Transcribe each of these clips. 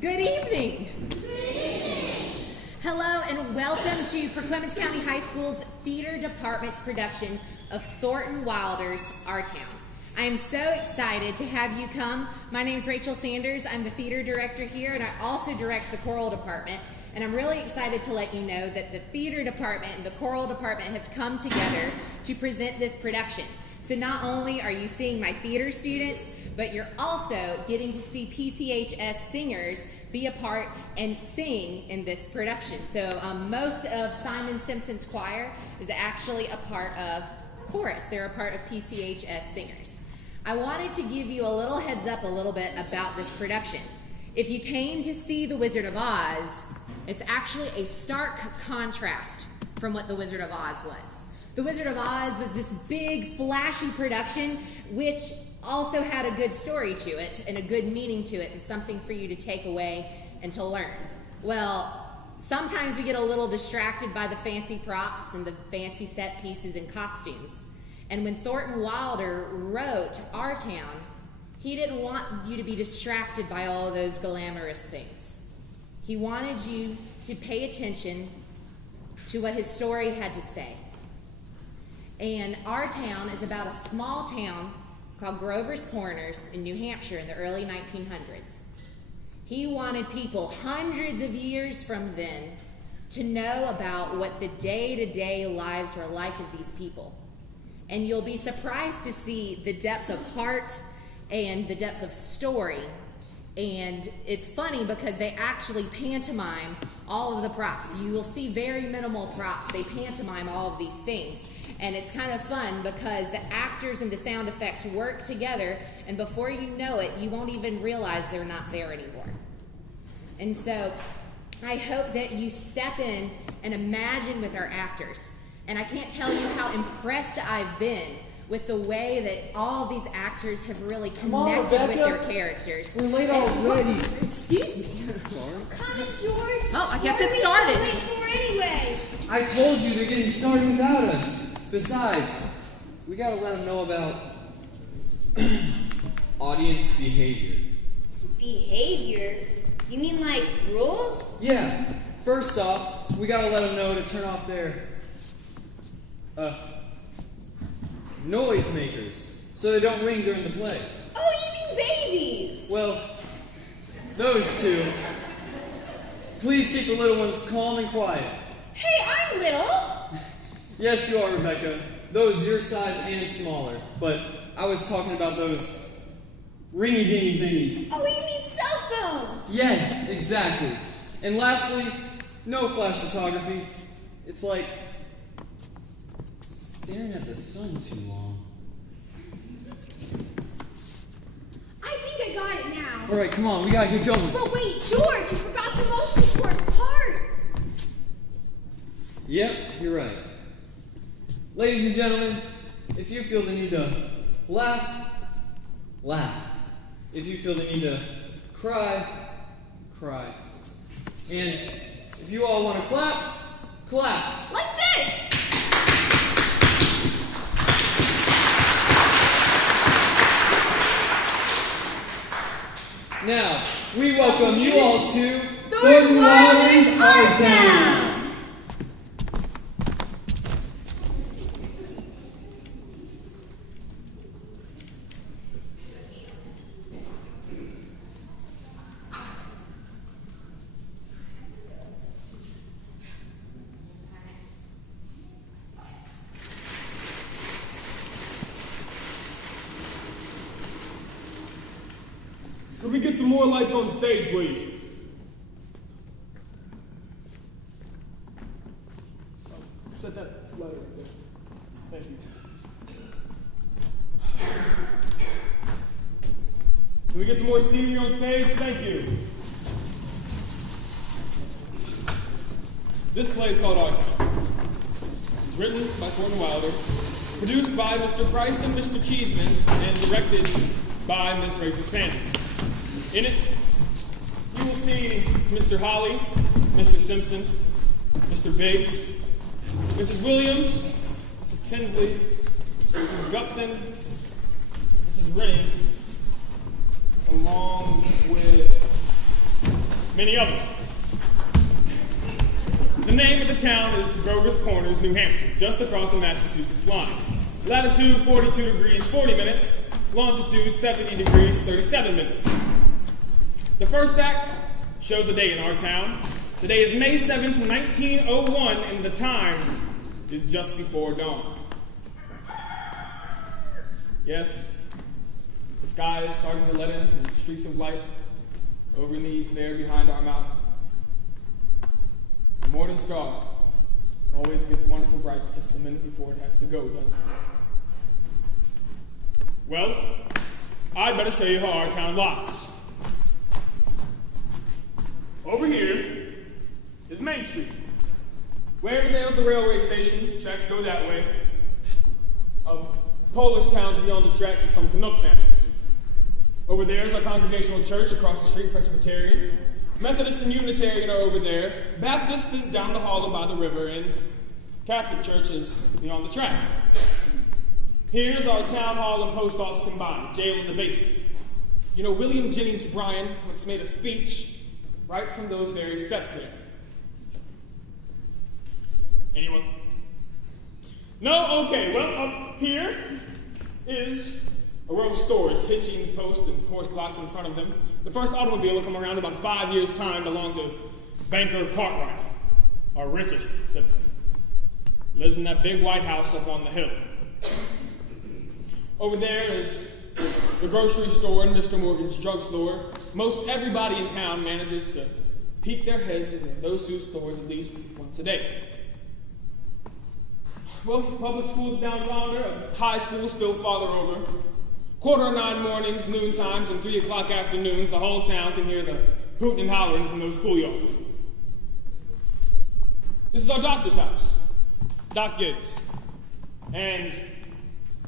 Good evening. Hello and welcome to Clemens County High School's Theater Department's production of Thornton Wilder's Our Town. I am so excited to have you come. My name is Rachel Sanders. I'm the theater director here, and I also direct the choral department. And I'm really excited to let you know that the theater department and the choral department have come together to present this production. So not only are you seeing my theater students, but you're also getting to see PCHS singers be a part and sing in this production. So most of Simon Simpson's choir is actually a part of chorus. They're a part of PCHS singers. I wanted to give you a little heads up a little bit about this production. If you came to see The Wizard of Oz, it's actually a stark contrast from what The Wizard of Oz was. The Wizard of Oz was this big, flashy production, which also had a good story to it and a good meaning to it and something for you to take away and to learn. Well, sometimes we get a little distracted by the fancy props and the fancy set pieces and costumes. And when Thornton Wilder wrote Our Town, he didn't want you to be distracted by all of those glamorous things. He wanted you to pay attention to what his story had to say. And Our Town is about a small town called Grover's Corners in New Hampshire in the early 1900s. He wanted people hundreds of years from then to know about what the day-to-day lives were like of these people. And you'll be surprised to see the depth of heart and the depth of story. And it's funny because they actually pantomime all of the props. You will see very minimal props. They pantomime all of these things. And it's kind of fun because the actors and the sound effects work together, and before you know it, you won't even realize they're not there anymore. And so I hope that you step in and imagine with our actors. And I can't tell you how impressed I've been with the way that all of these actors have really connected with their characters. We're late already. Excuse me. Sorry. Come on, George. Oh, I guess it What started. are we so late for anyway? I told you they're getting started without us. Besides, we gotta let them know about audience behavior. Behavior? You mean like rules? Yeah. First off, we gotta let them know to turn off their noise makers so they don't ring during the play. Oh, you mean babies? Well, those two. Please keep the little ones calm and quiet. Hey, I'm little. Yes, you are, Rebecca. Those your size and smaller. But I was talking about those ringy-dingy thingies. Oh, you mean cell phones? Yes, exactly. And lastly, no flash photography. It's like staring at the sun too long. I think I got it now. All right, come on, we gotta get going. But wait, George, you forgot the most important part. Yep, you're right. Ladies and gentlemen, if you feel the need to laugh, laugh. If you feel the need to cry, cry. And if you all want to clap, clap. Like this. Now, we welcome you all to Thornton Wilder's Our Town. Can we get some more lights on stage, please? Set that light right there. Thank you. Can we get some more scenery on stage? Thank you. This play is called Our Town. It's written by Thornton Wilder, produced by Mr. Price and Mr. Cheeseman, and directed by Miss Rachel Sanders. In it, you will see Mr. Holly, Mr. Simpson, Mr. Biggs, Mrs. Williams, Mrs. Tinsley, Mrs. Gupton, Mrs. Rennie, along with many others. The name of the town is Grover's Corners, New Hampshire, just across the Massachusetts line. Latitude 42 degrees 40 minutes, longitude 70 degrees 37 minutes. The first act shows a day in our town. The day is May 7th, 1901, and the time is just before dawn. Yes, the sky is starting to let in some streaks of light over in the east there behind our mountain. The morning star always gets wonderful bright just a minute before it has to go, doesn't it? Well, I'd better show you how our town lies. Over here is Main Street. Way over there is the railway station. Tracks go that way. Polish towns beyond the tracks with some Canuck families. Over there is our Congregational Church, across the street, Presbyterian. Methodist and Unitarian are over there. Baptist is down the hall and by the river, and Catholic Church is beyond the tracks. Here's our town hall and post office combined, jail in the basement. You know, William Jennings Bryan once made a speech right from those very steps there. Anyone? No? Okay, well, up here is a row of stores, hitching posts and horse blocks in front of them. The first automobile will come around in about 5 years' time to belong to banker Cartwright, our richest citizen. Lives in that big white house up on the hill. Over there is the grocery store and Mr. Morgan's drugstore. Most everybody in town manages to peek their heads in those two stores at least once a day. Well, public schools down yonder, high school still farther over. 8:45 mornings, noon times, and 3 o'clock afternoons, the whole town can hear the hooting and hollering from those schoolyards. This is our doctor's house, Doc Gibbs. And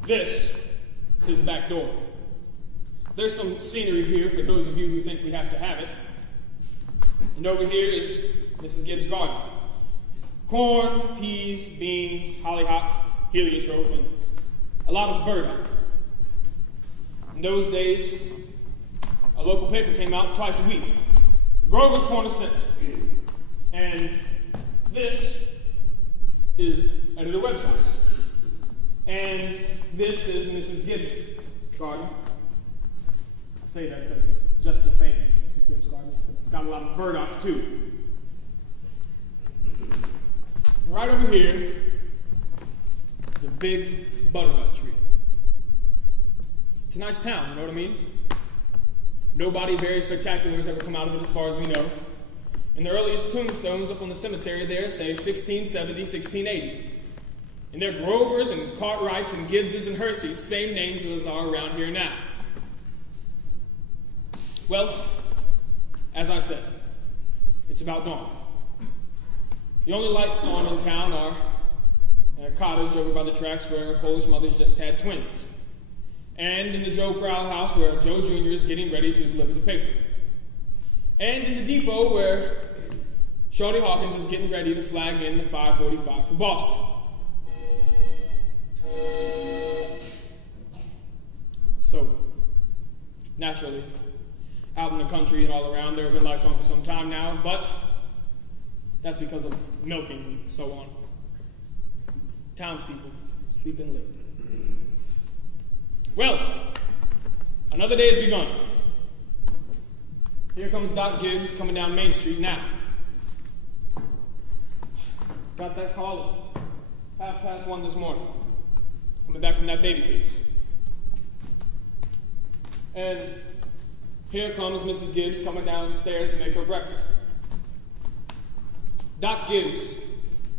this is his back door. There's some scenery here for those of you who think we have to have it. And over here is Mrs. Gibbs' garden. Corn, peas, beans, hollyhock, heliotrope, and a lot of burdock. In those days, a local paper came out twice a week. Grover's Corner Center. And this is Editor Webb's house. And this is Mrs. Gibbs' garden. I say that because it's just the same as Mrs. Gibbs' garden, except it's got a lot of burdock too. Right over here is a big butternut tree. It's a nice town, you know what I mean? Nobody very spectacular has ever come out of it as far as we know. And the earliest tombstones up on the cemetery there say 1670, 1680. And they're Grovers and Cartwrights and Gibbses and Herseys, same names as are around here now. Well, as I said, it's about dawn. The only lights on in town are in a cottage over by the tracks where her Polish mother's just had twins. And in the Joe Crowell house where Joe Jr. is getting ready to deliver the paper. And in the depot where Shorty Hawkins is getting ready to flag in the 545 for Boston. So, naturally, out in the country and all around, there have been lights on for some time now, but that's because of milkings and so on. Townspeople sleeping late. Well, another day has begun. Here comes Doc Gibbs coming down Main Street now. Got that call at 1:30 this morning. Coming back from that baby case. And here comes Mrs. Gibbs coming downstairs to make her breakfast. Doc Gibbs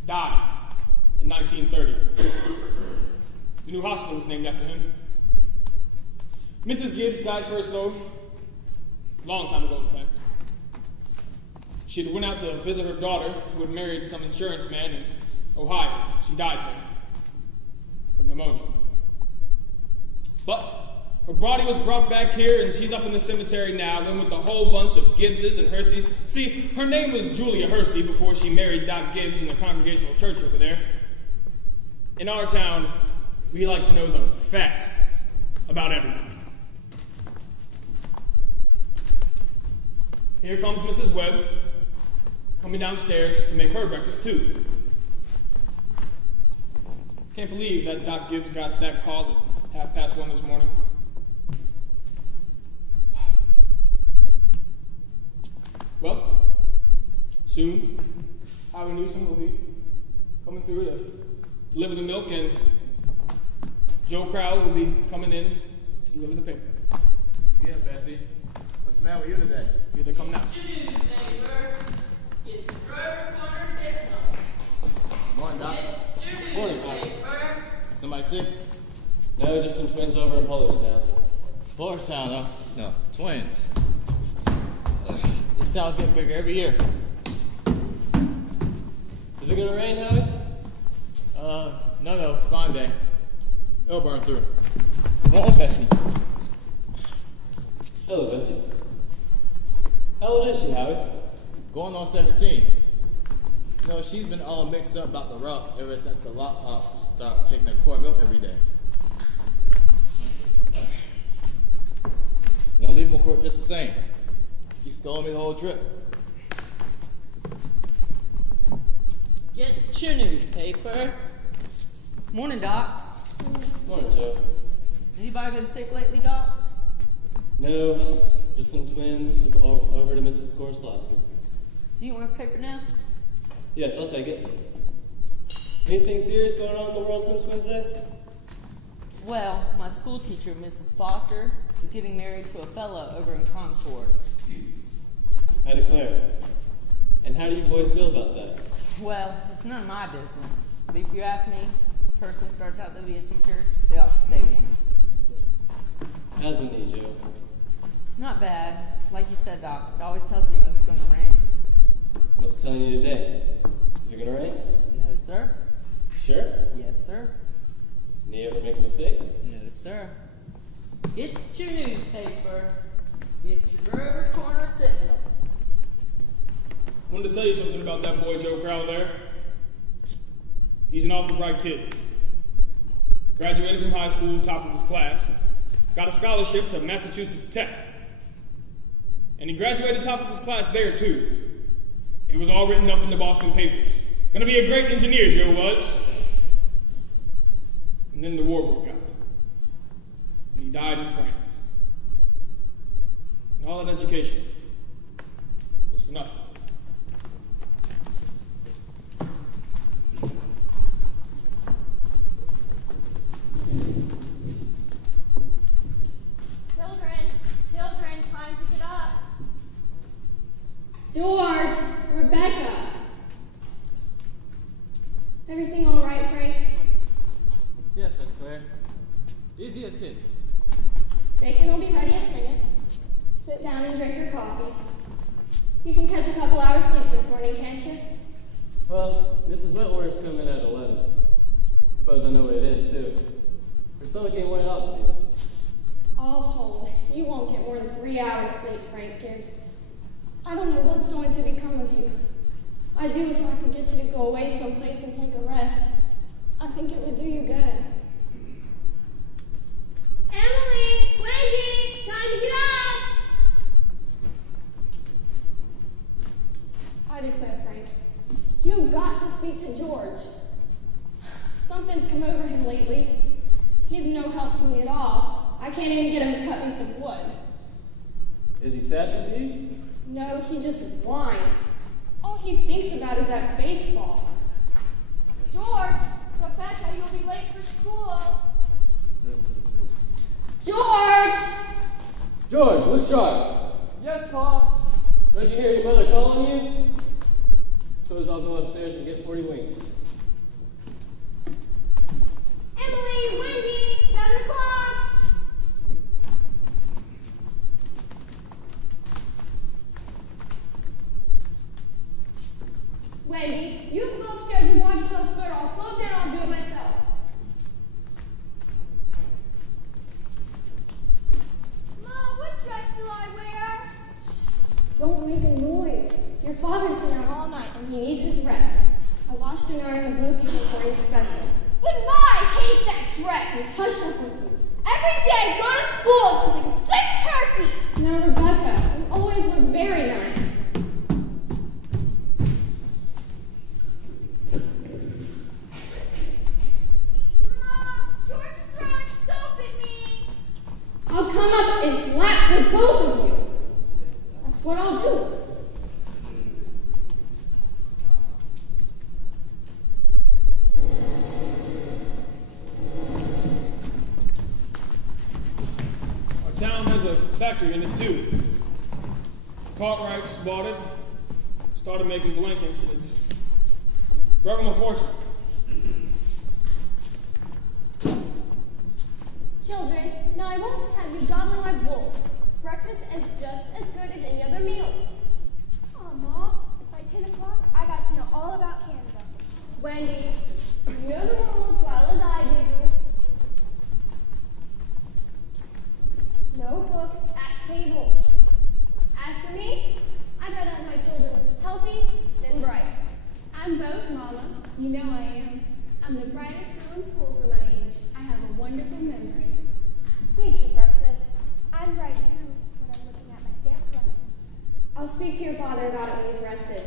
died in 1930. The new hospital was named after him. Mrs. Gibbs died first, though, a long time ago, in fact. She had went out to visit her daughter, who had married some insurance man in Ohio. She died there from pneumonia. But her body was brought back here, and she's up in the cemetery now, and with a whole bunch of Gibbses and Herseys. See, her name was Julia Hersey before she married Doc Gibbs in the Congregational Church over there. In our town, we like to know the facts about everybody. Here comes Mrs. Webb, coming downstairs to make her breakfast too. Can't believe that Doc Gibbs got that call at 1:30 this morning. Well, soon, Howie Newsom will be coming through to deliver the milk, and Joe Crowell will be coming in to deliver the paper. Yeah, Bessie. What's the matter with you today? Here they come now. Morning, Doc. Morning, Doc. Somebody sick? No, just some twins over in Polarstown. Town, huh? No, twins. This town's getting bigger every year. Is it gonna rain, Howie? No, fine day. It'll burn through. Won't Bessie. Hello, Bessie. How old is she, Howie? Going on 17. You know, she's been all mixed up about the rocks ever since the lot pop stopped taking her core milk every day. Won't leave him in court just the same. Keeps throwing me the whole trip. Get your newspaper. Morning, Doc. Morning, Joe. Anybody been sick lately, Doc? No, just some twins over to Mrs. Korslowski. Do you want a paper now? Yes, I'll take it. Anything serious going on in the world since Wednesday? Well, my school teacher, Mrs. Foster, is getting married to a fellow over in Concord. I declare. And how do you boys feel about that? Well, it's none of my business. But if you ask me, if a person starts out to be a teacher, they ought to stay one. How's the knee, Joe? Not bad. Like you said, Doc, it always tells me when it's going to rain. What's it telling you today? Is it gonna rain? No, sir. Sure? Yes, sir. Knee ever make a mistake? No, sir. Get your newspaper. Get your Grover's Corner Sentinel. Wanted to tell you something about that boy Joe Crowell there. He's an awful bright kid. Graduated from high school, top of his class. Got a scholarship to Massachusetts Tech. And he graduated top of his class there, too. It was all written up in the Boston papers. Gonna be a great engineer, Joe was. And then the war broke out. And he died in France. And all that education was for nothing. Children, time to get up. George, Rebecca. Everything all right, Frank? Yes, I declare. Easy as kittens. Bacon will be ready in a minute. Sit down and drink your coffee. You can catch a couple hours sleep this morning, can't you? Well, Mrs. Wentworth's coming at 11. Suppose I know what it is, too. Her stomach ain't what it ought to be. All told, you won't get more than 3 hours sleep, Frank Gibbs. I don't know what's going to become of you. I do wish I could get you to go away someplace and take a rest. I think it would do you good. Emily, Wendy, time to get up. I declare, Frank, you've got to speak to George. Something's come over him lately. He's no help to me at all. I can't even get him to cut me some wood. Is he sassy to you? No, he just whines. All he thinks about is that baseball. George, Rebecca, you'll be late for school. George! George, look sharp. Yes, Pa. Don't you hear your mother calling you? Suppose I'll go upstairs and get 40 wings. Emily, Wendy, 7 o'clock. Wendy, you can go upstairs and watch yourself good. I'll float down, I'll do it myself. Mom, what dress shall I wear? Don't make a noise. Your father's been out all night and he needs his rest. I washed and ironed the blue people for his special. But Ma, I hate that dress. Hush up with me. Every day I go to school, it's just like a sick turkey. Now, Rebecca, you always look very nice. town has a factory in it too. Cartwrights bought it, started making blankets, and it's brought them a fortune. Children, now I won't have you gobbling like wolves. Breakfast is just as good as any other meal. Aw, Ma, by 10 o'clock, I got to know all about Canada. Wendy, you know the rules as well as I do. No books at table. As for me, I'd rather have my children healthy than bright. I'm both, Mama. You know I am. I'm the brightest girl in school for my age. I have a wonderful memory. Need your breakfast. I'd write too when I'm looking at my stamp collection. I'll speak to your father about it when he's rested.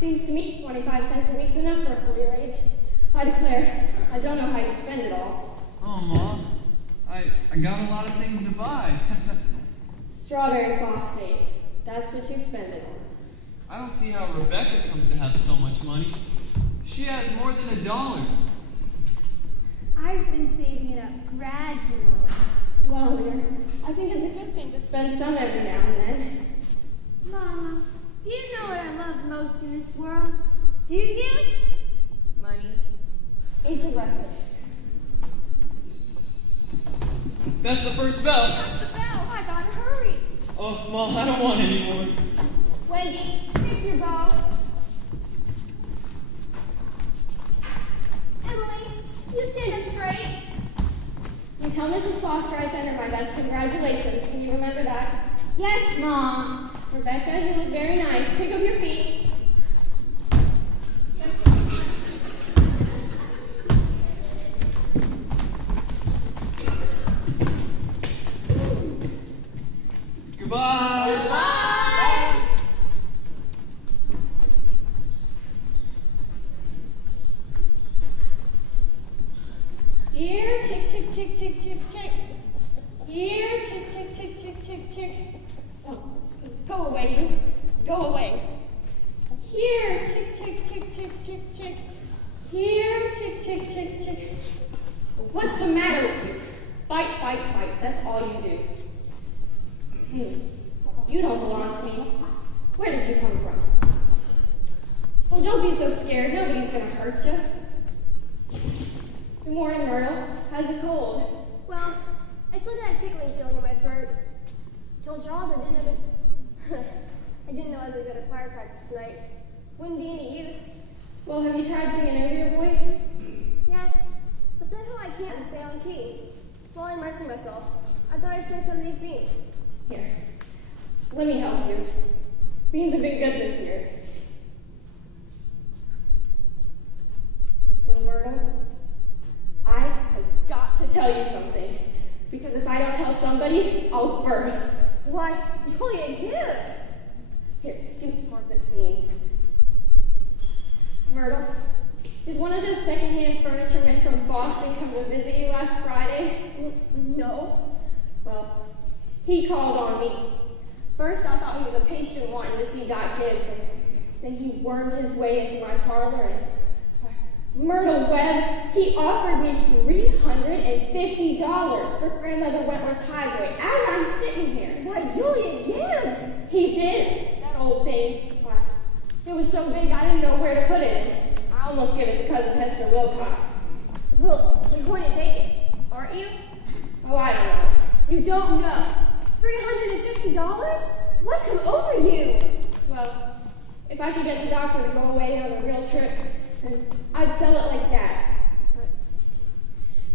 Seems to me 25 cents a week's enough for a full your age. I declare, I don't know how you spend it all. Oh, Mom, I got a lot of things to buy. Strawberry phosphates. That's what you spend it on. I don't see how Rebecca comes to have so much money. She has more than $1. I've been saving it up gradually. Well, dear, I think it's a good thing to spend some every now and then. Mama, do you know what I love most in this world? Do you? Money. Eat your breakfast. That's the first bell. What's the bell? I gotta hurry. Oh, Mom, I don't want any more. Wendy, fix your bow. Emily, you stand up straight. You tell Mrs. Foster I send her my best congratulations. Can you remember that? Yes, Mom. Rebecca, you look very nice. Pick up your feet. Goodbye. Goodbye. Here, chick, chick, chick, chick, chick, chick. Here, chick, chick, chick, chick, chick, chick. Oh, go away, you. Go away. Here, chick, chick, chick, chick, chick, chick. Here, chick, chick, chick, chick. What's the matter with you? Fight, fight, fight. That's all you do. Hey, you don't belong to me. Where did you come from? Oh, don't be so scared. Nobody's gonna hurt you. Good morning, Myrtle. How's your cold? Well, I still get that tickling feeling in my throat. Told Charles I didn't know I was going to go to choir practice tonight. Wouldn't be any use. Well, have you tried singing over your voice? Yes, but somehow I can't stay on key. While I'm resting myself, I thought I'd string some of these beans. Here, let me help you. Beans have been good this year. Now, Myrtle, I have got to tell you something. Because if I don't tell somebody, I'll burst. Why, Julia Gibbs! Here, give me some more of those beans. Myrtle, did one of those secondhand furniture men from Boston come to visit you last Friday? No. Well, he called on me. First, I thought he was a patient wanting to see Doc Gibbs, and then he wormed his way into my parlor, and Myrtle Webb, he offered me $350 for Grandmother Wentworth's highway as I'm sitting here. Why, Julia Gibbs! He did, that old thing. Why, it was so big I didn't know where to put it, and I almost gave it to Cousin Hester Wilcox. Well, you're going to take it, aren't you? Oh, I don't know. You don't know. $350? What's come over you? Well, if I could get the doctor to go away on a real trip, then I'd sell it like that. But,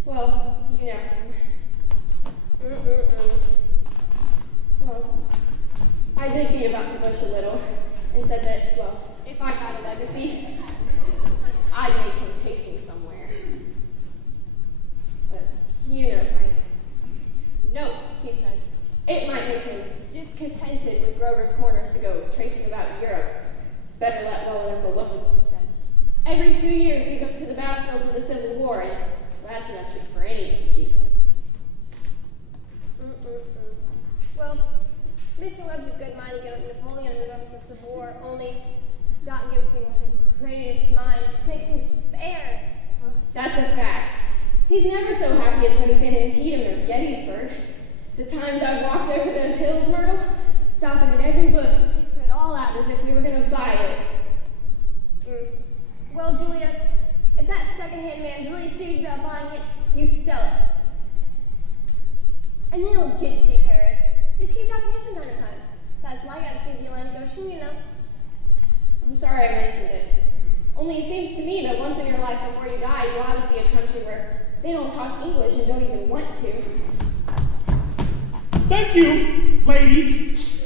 well, you know. Well, I did beat about the bush a little and said that, well, if I had a legacy, I'd make him take me somewhere. But, you know, Frank. No, he said. It might make him discontented with Grover's Corners to go traipsing about Europe. Better let well enough alone, he said. Every 2 years he goes to the battlefields of the Civil War, and that's not true for anything, he says. Well, Mr. Webb's a good mind to go with Napoleon and move on to the Civil War, only Doc Gibbs being one of the greatest minds just makes me despair. That's a fact. He's never so happy as when he's in Antietam or Gettysburg. The times I've walked over those hills, Myrtle, stopping at every bush and picking it all out as if we were going to buy it. Well, Julia, if that secondhand man's really serious about buying it, you sell it. And then you'll get to see Paris. Just keep dropping in from time to time. That's why I got to see the Atlantic Ocean, you know. I'm sorry I mentioned it. Only it seems to me that once in your life before you die, you ought to see a country where they don't talk English and don't even want to. Thank you, ladies.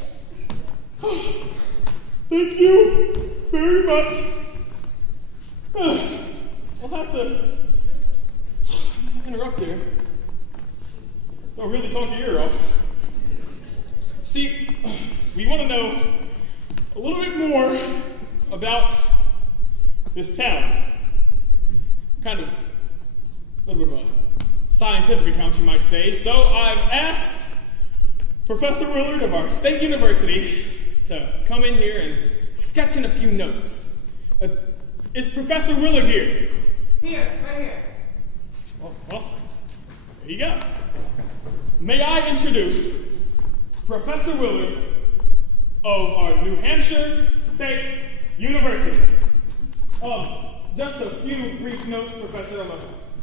Thank you very much. I'll have to interrupt there. Don't really talk your ear off. See, we want to know a little bit more about this town. Kind of a little bit of a scientific account, you might say. So I've asked Professor Willard of our state university to come in here and sketch in a few notes. Is Professor Willard here? Here, right here. Well, there you go. May I introduce Professor Willard of our New Hampshire State University. Just a few brief notes, Professor. I'm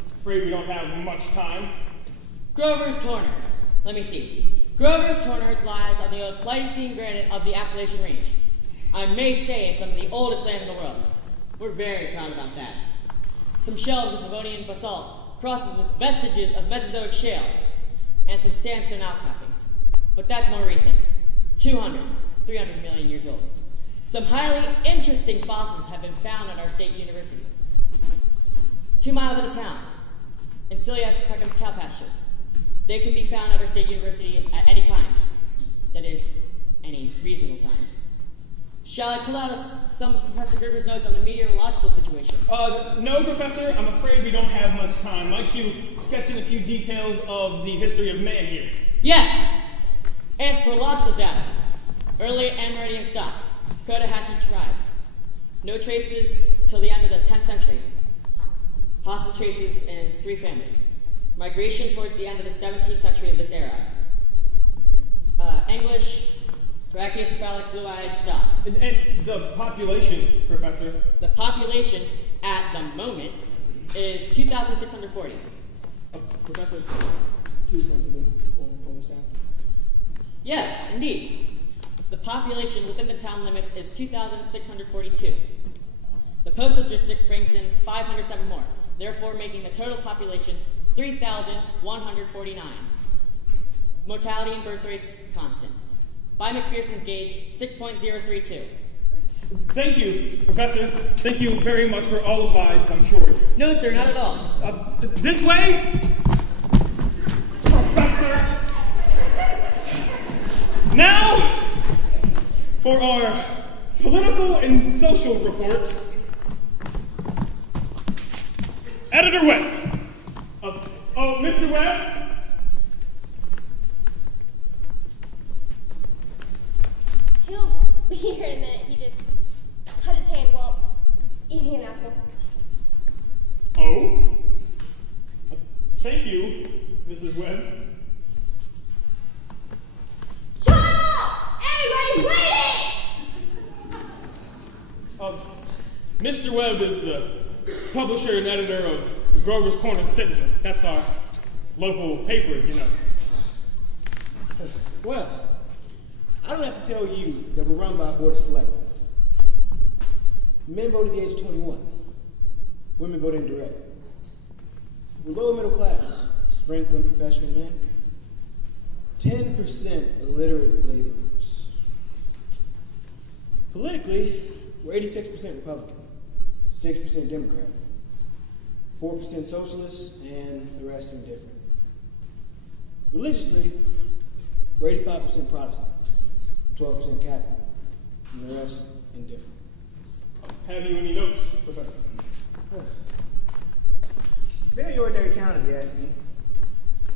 afraid we don't have much time. Grover's Corners. Let me see. Grover's Corners lies on the old Pleistocene granite of the Appalachian Range. I may say it's some of the oldest land in the world. We're very proud about that. Some shelves of Devonian basalt crosses with vestiges of Mesozoic shale and some sandstone outcroppings. But that's more recent. 200, 300 million years old. Some highly interesting fossils have been found at our state university. 2 miles out of town, in Cilias Peckham's cow pasture. They can be found at our state university at any time. That is, any reasonable time. Shall I pull out some of Professor Gerber's notes on the meteorological situation? No, Professor. I'm afraid we don't have much time. Might you sketch in a few details of the history of man here? Yes! Anthropological data. Early Amerindian stock. Cotahatchee tribes. No traces till the end of the 10th century. Possible traces in 3 families. Migration towards the end of the 17th century of this era. English, brachiocephalic, blue-eyed stock. And the population, Professor? The population at the moment is 2,640. Professor, 2 points of Polish town. Yes, indeed. The population within the town limits is 2,642. The postal district brings in 507 more, therefore making the total population 3,149. Mortality and birth rates constant. By McPherson's gauge, 6.032. Thank you, Professor. Thank you very much. We're all obliged, I'm sure. No, sir, not at all. This way? Professor! Now, for our political and social report, Editor Webb. Mr. Webb? He'll be here in a minute. He just cut his hand while eating an apple. Oh? Thank you, Mrs. Webb. Shut up! Everybody's waiting! Mr. Webb is the publisher and editor of the Grover's Corner Sentinel. That's our local paper, you know. Well, I don't have to tell you that we're run by a board of selectmen. Men vote at the age of 21. Women vote indirect. We're lower middle class, sprinkling professional men. 10% illiterate laborers. Politically, we're 86% Republican, 6% Democrat, 4% socialist, and the rest indifferent. Religiously, we're 85% Protestant, 12% Catholic, and the rest indifferent. Have you any notes, Professor? Very ordinary town, if you ask me.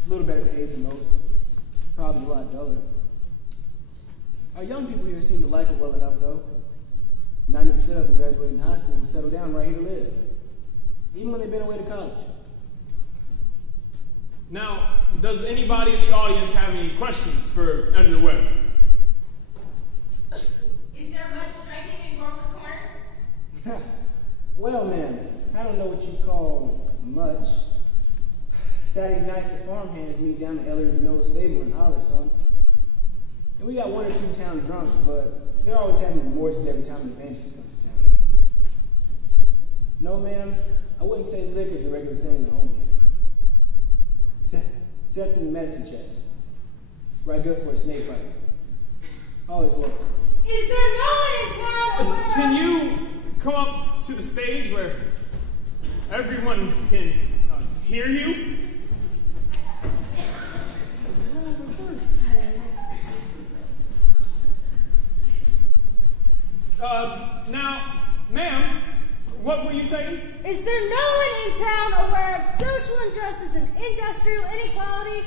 A little better behaved than most. Probably a lot duller. Our young people here seem to like it well enough, though. 90% of them graduating high school settle down right here to live, even when they've been away to college. Now, does anybody in the audience have any questions for Editor Webb? Is there much striking in Grover's Corners? Well, ma'am, I don't know what you call much. Saturday nights, the farmhands meet down at Ellery Renault's stable in Holler, son. And we got one or two town drunks, but they're always having remorses every time an evangelist comes to town. No, ma'am, I wouldn't say liquor's a regular thing in the home here. Except in the medicine chest. Right good for a snake bite. Always was. Is there no one in town aware Can you come up to the stage where everyone can hear you? Now, ma'am, what were you saying? Is there no one in town aware of social injustice and industrial inequality?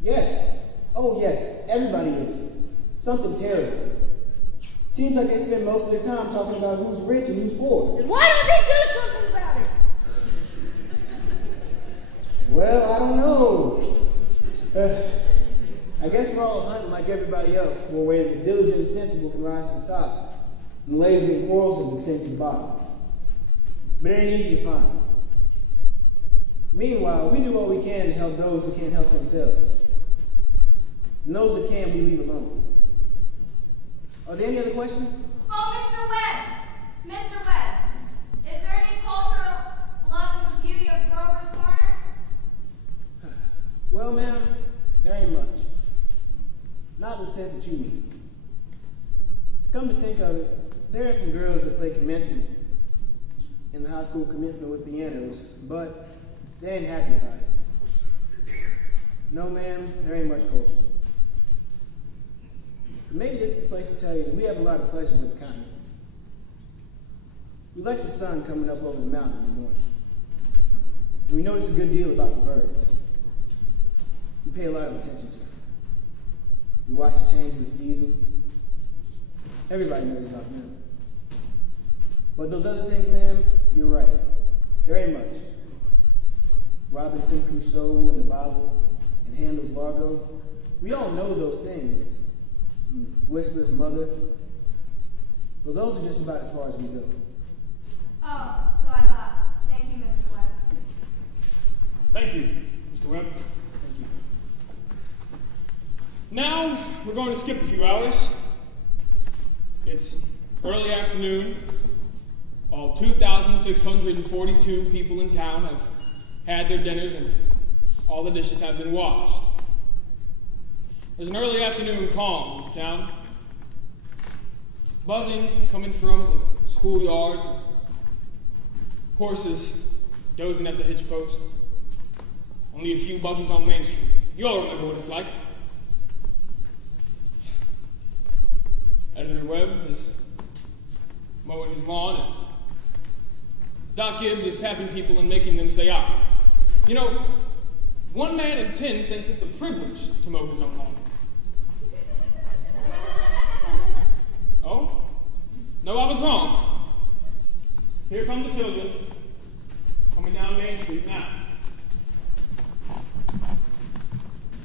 Yes. Oh, yes. Everybody is. Something terrible. Seems like they spend most of their time talking about who's rich and who's poor. Then why don't they do something about it? Well, I don't know. I guess we're all hunting like everybody else for a way that the diligent and sensible can rise to the top, and the lazy and quarrelsome can sink to the bottom. But it ain't easy to find. Meanwhile, we do what we can to help those who can't help themselves. And those that can, we leave alone. Are there any other questions? Oh, Mr. Webb! Mr. Webb, is there any cultural love and beauty of Grover's Corner? Well, ma'am, there ain't much. Not in the sense that you mean. Come to think of it, there are some girls that play commencement in the high school commencement with pianos, but they ain't happy about it. No, ma'am, there ain't much culture. Maybe this is the place to tell you that we have a lot of pleasures of the kind. We like the sun coming up over the mountain in the morning. And we notice a good deal about the birds. We pay a lot of attention to them. We watch the change of the seasons. Everybody knows about them. But those other things, ma'am, you're right. There ain't much. Robinson Crusoe and the Bible and Handel's Largo. We all know those things. Whistler's Mother. Well, those are just about as far as we go. Oh, so I thought. Thank you, Mr. Webb. Thank you, Mr. Webb. Thank you. Now, we're going to skip a few hours. It's early afternoon. All 2,642 people in town have had their dinners and all the dishes have been washed. There's an early afternoon calm in town. Buzzing coming from the schoolyards, and horses dozing at the hitch post. Only a few buggies on Main Street. You all remember what it's like. Editor Webb is mowing his lawn, and Doc Gibbs is tapping people and making them say, ah. You know, 1 man in 10 thinks it's a privilege to mow his own lawn. Oh? No, I was wrong. Here come the children, coming down Main Street now.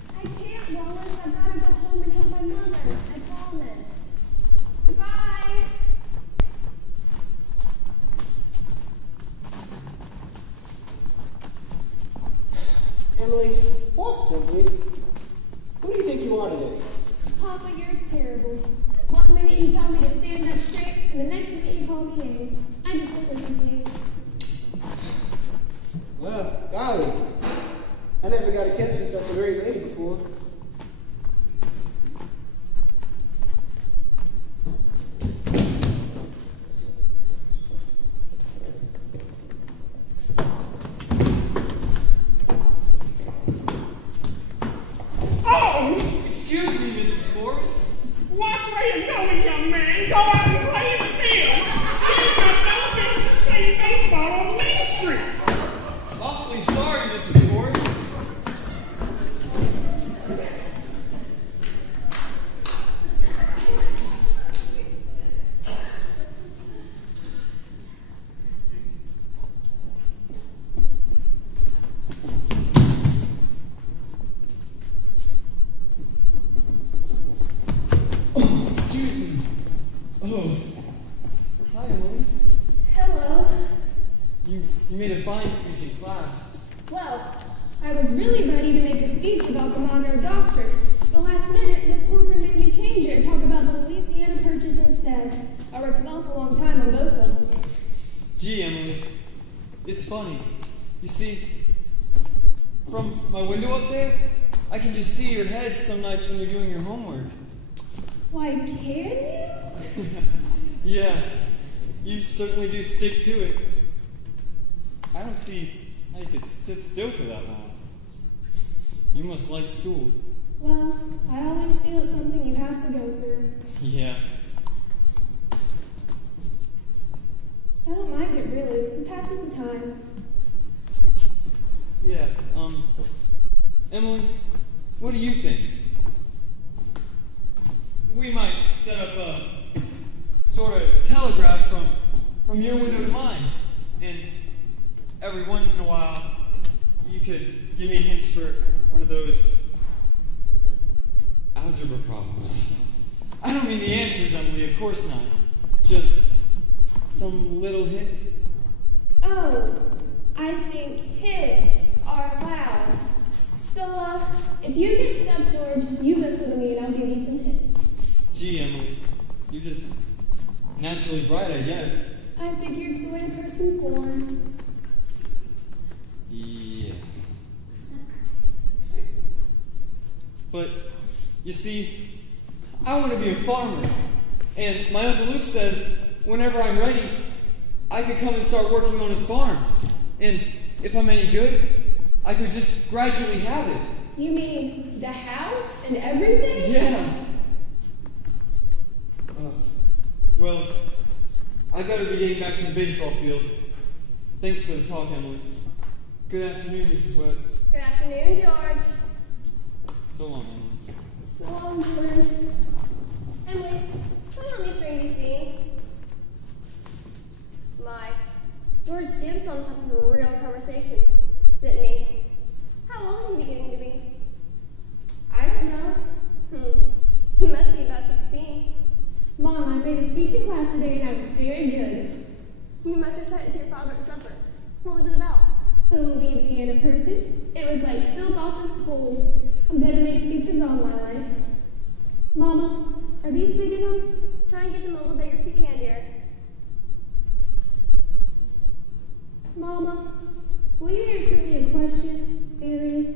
I can't, Wallace. I've got to go home and help my mother. I promised. Goodbye. Emily, walk simply. Who do you think you are today? Papa, you're terrible. One minute you tell me to stand up straight, and the next minute you call me names. I just won't listen to you. Well, golly. I never got to catch you such a very lady before. Oh! Excuse me, Mrs. Forrest. Watch where you're going, young man. Go out and play in the fields. You've got no business playing baseball on Main Street. Awfully sorry, Mrs. Forrest. really ready to make a speech about the Monroe Doctrine. But last minute, Miss Corcoran made me change it and talk about the Louisiana Purchase instead. I worked an awful long time on both of them. Gee, Emily, it's funny. You see, from my window up there, I can just see your head some nights when you're doing your homework. Why, can you? Yeah, you certainly do stick to it. I don't see how you could sit still for that long. You must like school. Well, I always feel it's something you have to go through. Yeah. I don't mind it, really. It passes the time. Yeah, Emily, what do you think? We might set up a sort of telegraph from your window to mine, and every once in a while you could give me a hint for one of those algebra problems. I don't mean the answers, Emily, of course not. Just some little hint. Oh, I think hints are allowed. So, if you get stuck, George, you listen to me and I'll give you some hints. Gee, Emily, you're just naturally bright, I guess. I figure it's the way a person's born. Yeah. But, you see, I want to be a farmer. And my Uncle Luke says whenever I'm ready, I could come and start working on his farm. And if I'm any good, I could just gradually have it. You mean the house and everything? Yeah. Well, I better be getting back to the baseball field. Thanks for the talk, Emily. Good afternoon, Mrs. Webb. Good afternoon, George. So long, Emily. So long, George. Emily, come help me string these beans. My, George Gibbs on top of a real conversation, didn't he? How old is he beginning to be? I don't know. He must be about 16. Mom, I made a speech in class today and I was very good. You must recite it to your father at supper. What was it about? The Louisiana Purchase. It was like silk off a spool. I'm going to make speeches all my life. Mama, are these big enough? Try and get them a little bigger if you can, dear. Mama, will you answer me a question? Serious?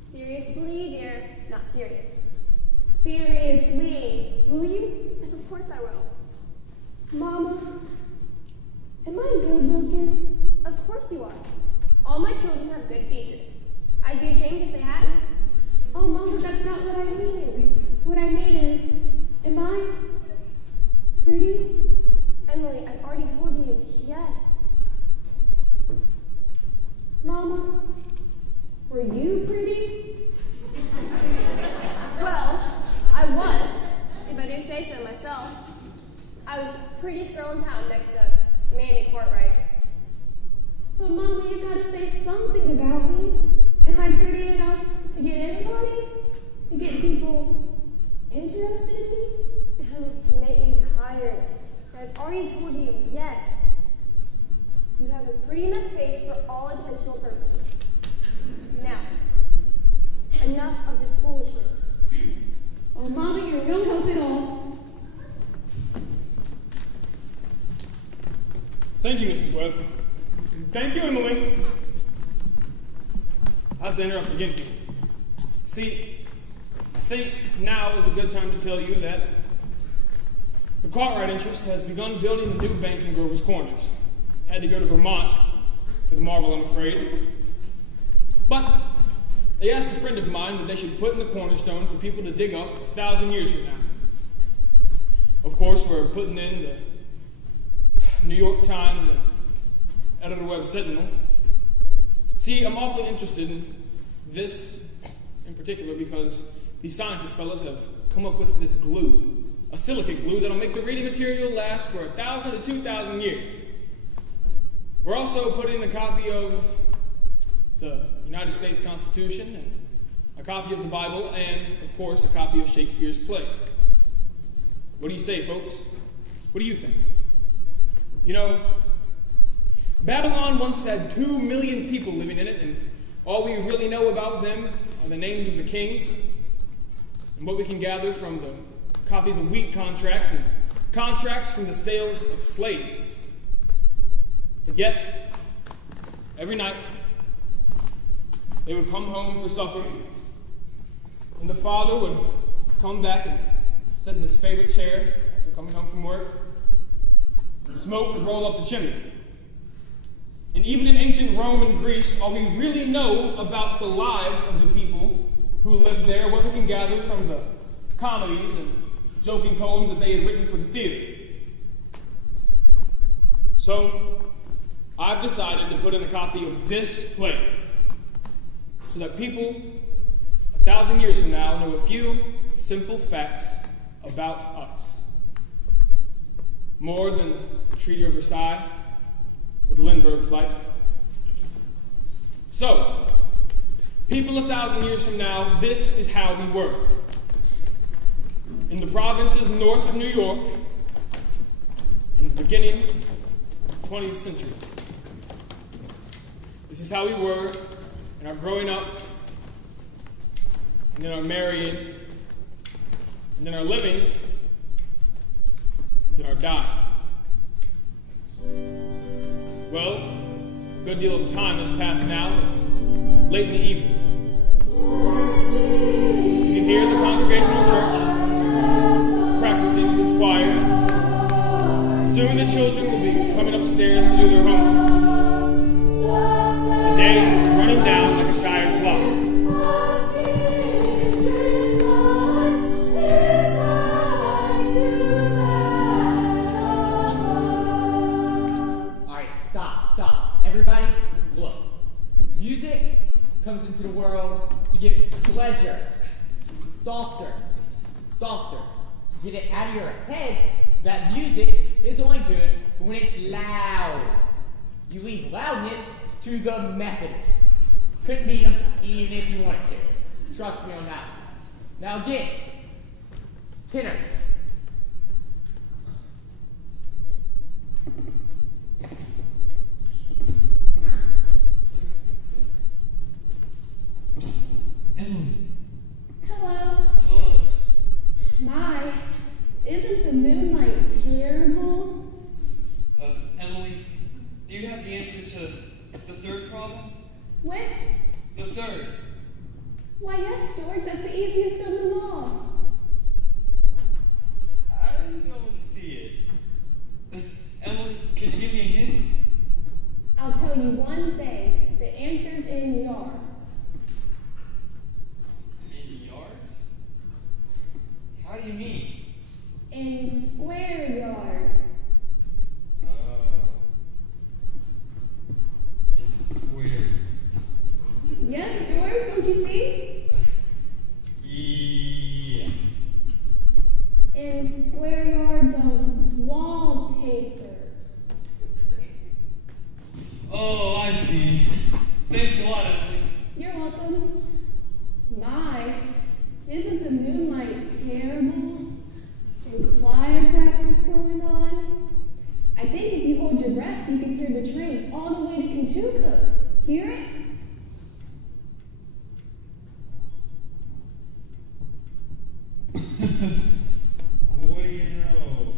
Seriously, dear. Not serious. Seriously, will you? Of course I will. Mama, am I good looking? Of course you are. All my children have good features. I'd be ashamed if they hadn't. Oh, Mama, that's not what I mean. What I mean is, am I pretty? Emily, I've already told you, yes. Mama, were you pretty? Well, I was, if I do say so myself. I was the prettiest girl in town next to Mamie Courtright. But Mama, you gotta say something about me. Am I pretty enough to get anybody? To get people interested in me? You make me tired. I've already told you, yes. You have a pretty enough face for all intentional purposes. Now, enough of this foolishness. Oh, Mama, you're no help at all. Thank you, Mrs. Webb. Thank you, Emily. I have to interrupt again. See, I think now is a good time to tell you that the Cartwright interest has begun building a new bank in Grover's Corners. Had to go to Vermont for the marvel, I'm afraid. But they asked a friend of mine that they should put in the cornerstone for people to dig up 1,000 years from now. Of course, we're putting in the New York Times and Editor Web Sentinel. See, I'm awfully interested in this in particular because these scientist fellows have come up with this glue, a silicate glue that'll make the reading material last for 1,000 to 2,000 years. We're also putting a copy of the United States Constitution, and a copy of the Bible, and, of course, a copy of Shakespeare's plays. What do you say, folks? What do you think? You know, Babylon once had 2 million people living in it, and all we really know about them are the names of the kings and what we can gather from the copies of wheat contracts and contracts from the sales of slaves. But yet, every night, they would come home for supper, and the father would come back and sit in his favorite chair after coming home from work, and smoke would roll up the chimney. And even in ancient Rome and Greece, all we really know about the lives of the people who lived there, what we can gather from the comedies and joking poems that they had written for the theater. So, I've decided to put in a copy of this play so that people 1,000 years from now know a few simple facts about us. More than the Treaty of Versailles or the Lindbergh's light. So, people 1,000 years from now, this is how we were. In the provinces north of New York, in the beginning of the 20th century. This is how we were in our growing up, and then our marrying, and then our living, and then our dying. Well, a good deal of time has passed now. It's late in the evening. You can hear the Congregational Church practicing with its choir. Soon the children will be coming upstairs to do their homework. The day is running down like a tired clock. Alright, stop. Everybody, look. Music comes into the world to give pleasure. Softer. Get it out of your heads that music is only good when it's loud. You leave loudness to the Methodists. Couldn't beat them even if you wanted to. Trust me on that one. Now again, tenors. Emily. Hello. Hello. My, isn't the moonlight terrible? Emily, do you have the answer to the third problem? Which? The third. Why, yes, George, that's the easiest of them all. I don't see it. Emily, could you give me a hint? I'll tell you one thing. The answer's in yards. In yards? How do you mean? In square yards. Oh. In squares. Yes, George, don't you see? Yeah. In square yards of wallpaper. Oh, I see. Thanks a lot, Emily. You're welcome. My, isn't the moonlight terrible? And choir practice going on? I think if you hold your breath, you can hear the train all the way to Kentucky. Hear it? What do you know?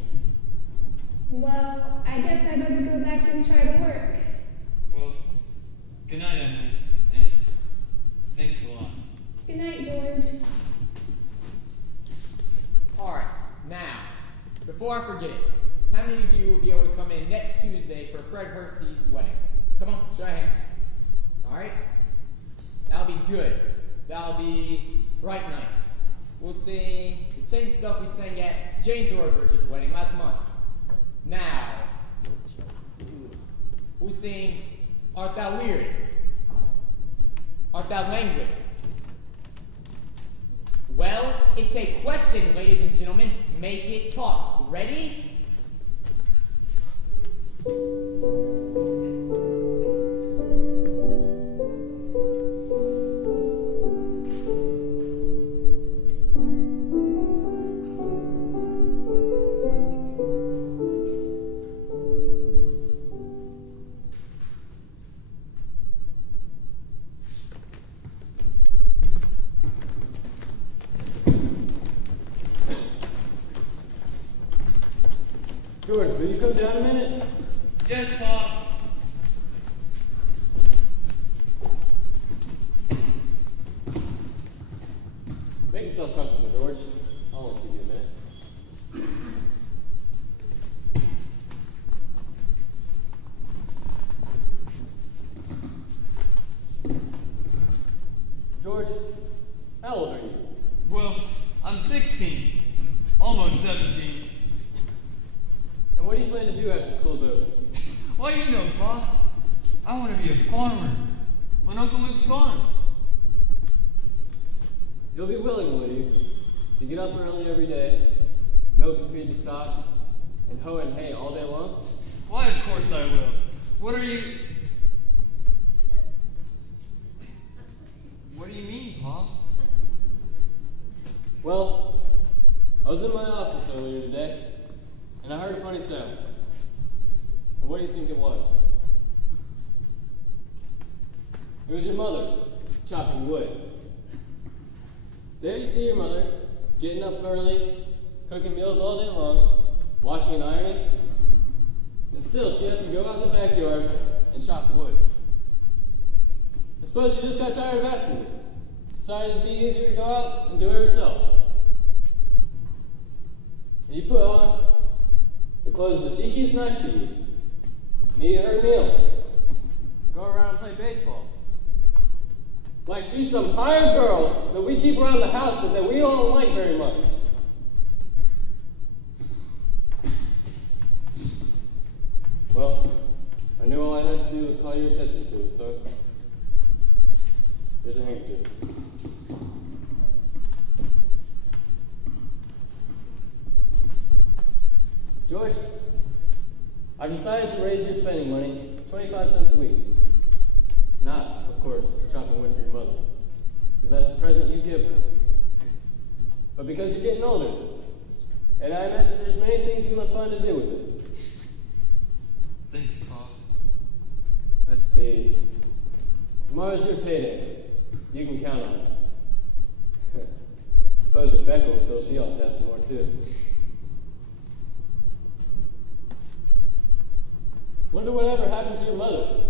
Well, I guess I better go back and try to work. Well, good night, Emily, and thanks a lot. Good night, George. Alright, now, before I forget it, how many of you will be able to come in next Tuesday for Fred Hertzie's wedding? Come on, show your hands. Alright? That'll be good. That'll be right nice. We'll sing the same stuff we sang at Jane Thornbridge's wedding last month. Now, we'll sing Art Thou Weary? Art Thou Languid? Well, it's a question, ladies and gentlemen. Make it talk. Ready? George, will you come down a minute? Yes, Pa. Make yourself comfortable, George. I'll only give you a minute. George, how old are you? Well, I'm 16. Almost 17. And what do you plan to do after school's over? Well, you know, Pa. I want to be a farmer. On Uncle Luke's farm. You'll be willing, will you, to get up early every day, milk and feed the stock, and hoe and hay all day long? Why, of course I will. What do you mean, Pa? Well, I was in my office earlier today, and I heard a funny sound. And what do you think it was? It was your mother chopping wood. There you see your mother, getting up early, cooking meals all day long, washing and ironing, and still she has to go out in the backyard and chop wood. I suppose she just got tired of asking me. Decided it'd be easier to go out and do it herself. And you put on the clothes that she keeps nice for you, and eat her meals, go around and play baseball. Like she's some hired girl that we keep around the house but that we don't like very much. Well, I knew all I had to do was call your attention to it, so here's a handkerchief. George, I've decided to raise your spending money 25 cents a week. Not, of course, for chopping wood for your mother, because that's a present you give her. But because you're getting older, and I imagine there's many things you must find to do with it. Thanks, Pa. Let's see. Tomorrow's your payday. You can count on it. Suppose Rebecca will feel she ought to have some more too. Wonder whatever happened to your mother.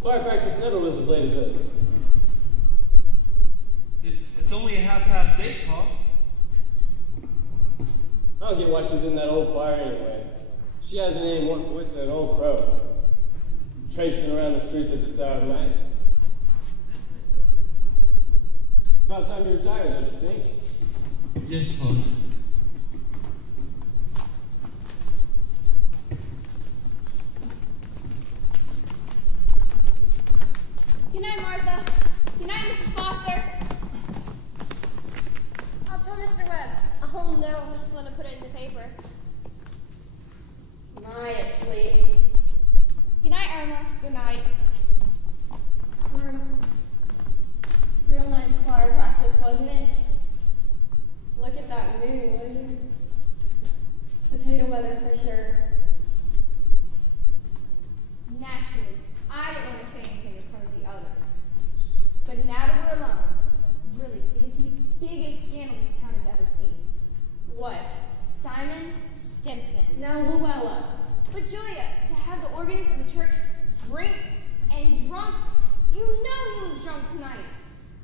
Choir practice never was as late as this. It's only 8:30, Pa. I don't get why she's in that old choir anyway. She hasn't any more voice than an old crow, traipsing around the streets at this hour of night. It's about time you retired, don't you think? Yes, Pa. Good night, Martha. Good night, Mrs. Foster. I'll tell Mr. Webb. Oh no, I just want to put it in the paper. Night, sleep. Good night, Irma. Good night. Real nice choir practice, wasn't it? Look at that moon, would you? Potato weather for sure. Naturally, I didn't want to say anything in front of the others. But now that we're alone, really, it is the biggest scandal this town has ever seen. What? Simon Stimson. Now Luella. But Julia, to have the organist of the church drink and drunk, you know he was drunk tonight.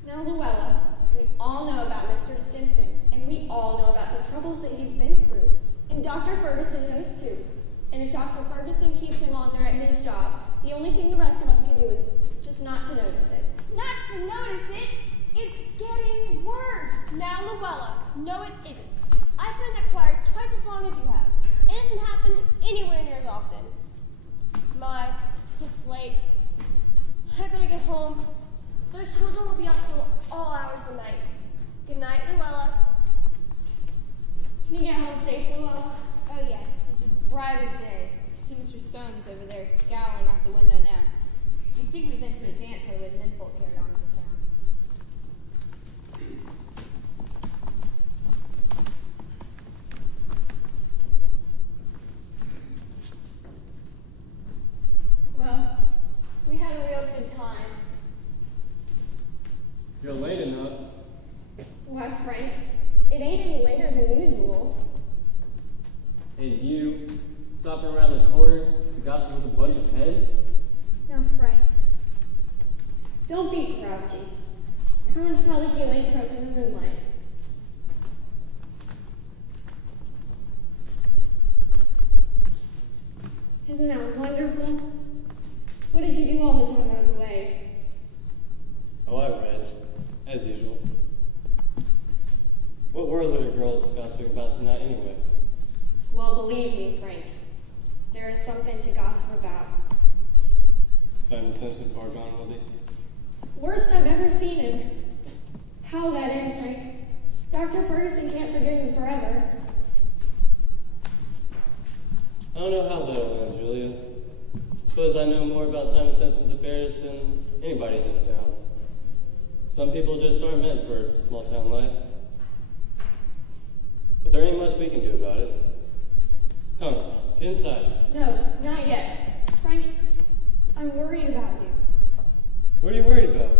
Now Luella, we all know about Mr. Stimson, and we all know about the troubles that he's been through. And Dr. Ferguson knows too. And if Dr. Ferguson keeps him on there at his job, the only thing the rest of us can do is just not to notice it. Not to notice it, it's getting worse. Now, Luella, no, it isn't. I've been in that choir twice as long as you have. It doesn't happen anywhere near as often. My, it's late. I better get home. Those children will be up till all hours of the night. Good night, Luella. Can you get home safe, Luella? Oh yes, this is bright as day. I see Mr. Soames over there scowling out the window now. You'd think we've been to a dance where the way menfolk carry on in this town. Well, we had a real good time. You're late enough. Why, Frank, it ain't any later than usual. And you stopping around the corner to gossip with a bunch of heads? Now, Frank, don't be grouchy. Come and smell the heliotrope in the moonlight. Isn't that wonderful? What did you do all the time I was away? Oh, I read, as usual. What were little girls gossiping about tonight anyway? Well, believe me, Frank, there is something to gossip about. Simon Simpson far gone, was he? Worst I've ever seen him. How'll that end, Frank? Dr. Ferguson can't forgive him forever. I don't know how that'll end, Julia. Suppose I know more about Simon Simpson's affairs than anybody in this town. Some people just aren't meant for small town life. But there ain't much we can do about it. Come, get inside. No, not yet. Frank, I'm worried about you. What are you worried about?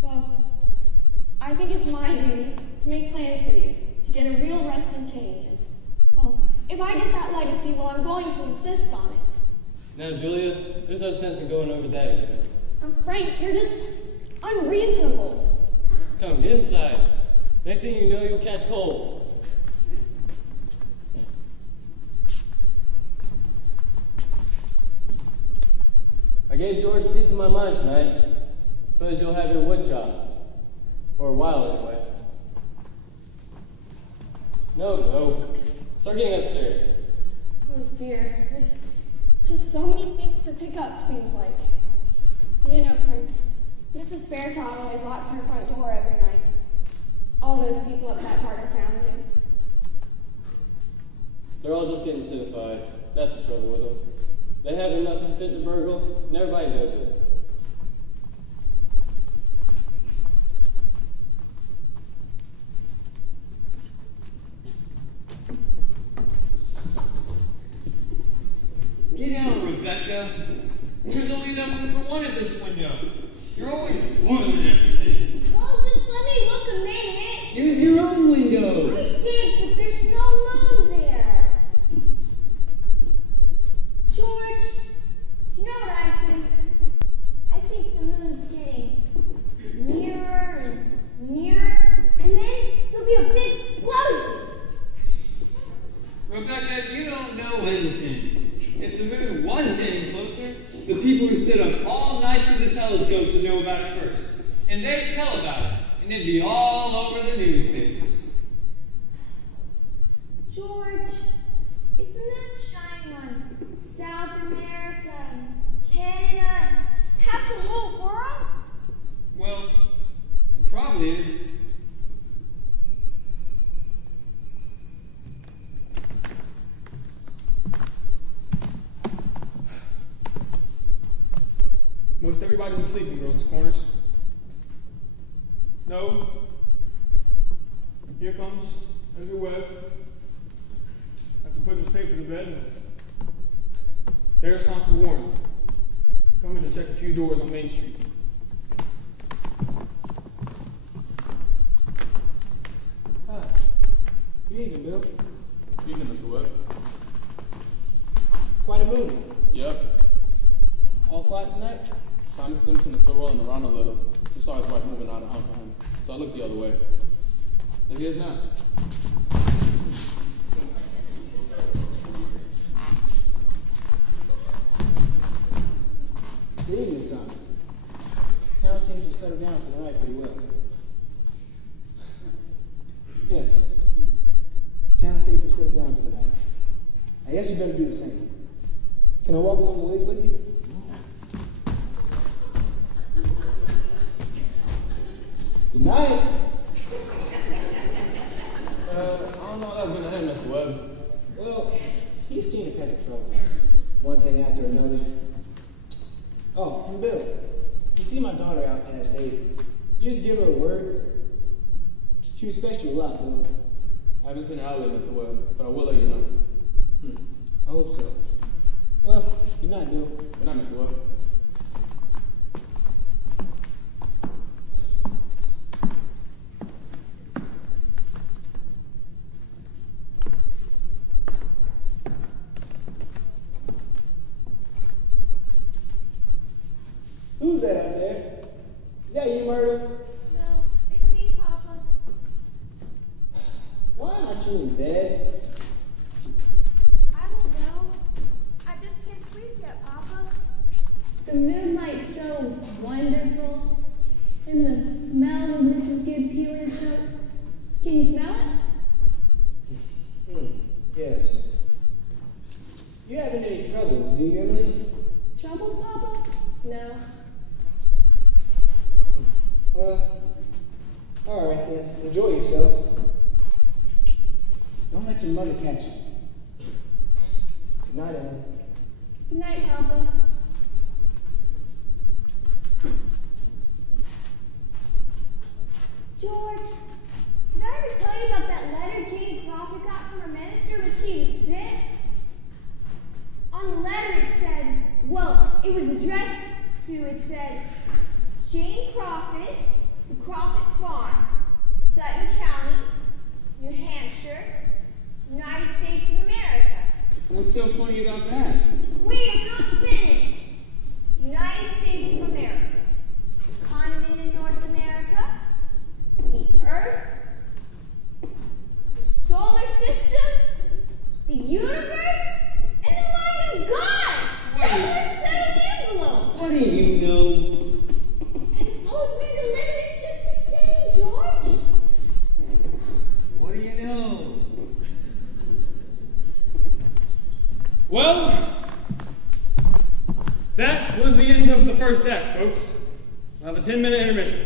Well, I think it's my duty to make plans for you, to get a real rest and change. And, well, if I get that legacy, well, I'm going to insist on it. Now, Julia, there's no sense in going over that again. Now, Frank, you're just unreasonable. Come, get inside. Next thing you know, you'll catch cold. I gave George a piece of my mind tonight. Suppose you'll have your wood chopped. For a while, anyway. No. Start getting upstairs. Oh, dear. There's just so many things to pick up, seems like. You know, Frank, Mrs. Fairchild always locks her front door every night. All those people up that part of town do. They're all just getting citified. That's the trouble with them. They haven't nothing fit to burgle, and everybody knows it. Get down, Rebecca. There's only enough room for one at this window. You're always spoiling everything. Well, just let me look a minute. Use your own window. I did, but there's no moon there. George, you know what I think? I think the moon's getting nearer and nearer, and then there'll be a big explosion. Rebecca, you don't know anything. If the moon was getting closer, the people who sit up all night to the telescopes would know about it first. And they'd tell about it, and it'd be all over the newspapers. George, is the moon shining on South America and Canada and half the whole world? Well, it probably is. Most everybody's asleep in girls' corners. No. Here comes Mr. Webb. After putting his paper to bed. There's Constable Warren. Coming to check a few doors on Main Street. Hi. Good evening, Bill. Evening, Mr. Webb. Quite a moon. Yep. All quiet tonight? Simon Simpson is still rolling around a little. He saw his wife moving out of hunt for him, so I looked the other way. There he is now. Good evening, Simon. Town seems to settle down for the night pretty well. Yes. Town seems to settle down for the night. I guess you better do the same. Can I walk along the ways with you? Good night. I don't know what that's going to end, Mr. Webb. Well, he's seen a peck of trouble. One thing after another. Oh, and Bill, you see my daughter out past 8. Just give her a word. She respects you a lot, Bill. I haven't seen her out yet, Mr. Webb, but I will let you know. I hope so. Well, good night, Bill. Good night, Mr. Webb. watching in bed? I don't know. I just can't sleep yet, Papa. The moonlight's so wonderful. And the smell of Mrs. Gibbs' healing soap. Can you smell it? Yes. You having any troubles, do you, Emily? Troubles, Papa? No. Well, all right then. Enjoy yourself. Don't let your mother catch you. Good night, Emily. Good night, Papa. George, did I ever tell you about that letter Jane Crawford got from her minister when she was sick? On the letter it said, well, it was addressed to, it said, Jane Crawford, the Crawford Farm, Sutton County, New Hampshire, United States of America. What's so funny about that? We are not finished. United States of America, the continent in North America, the Earth, the solar system, the universe, and the mind of God. That's what it said on the envelope. What do you know? And the postman delivered it just the same, George. What do you know? Well, that was the end of the first act, folks. We'll have a 10-minute intermission.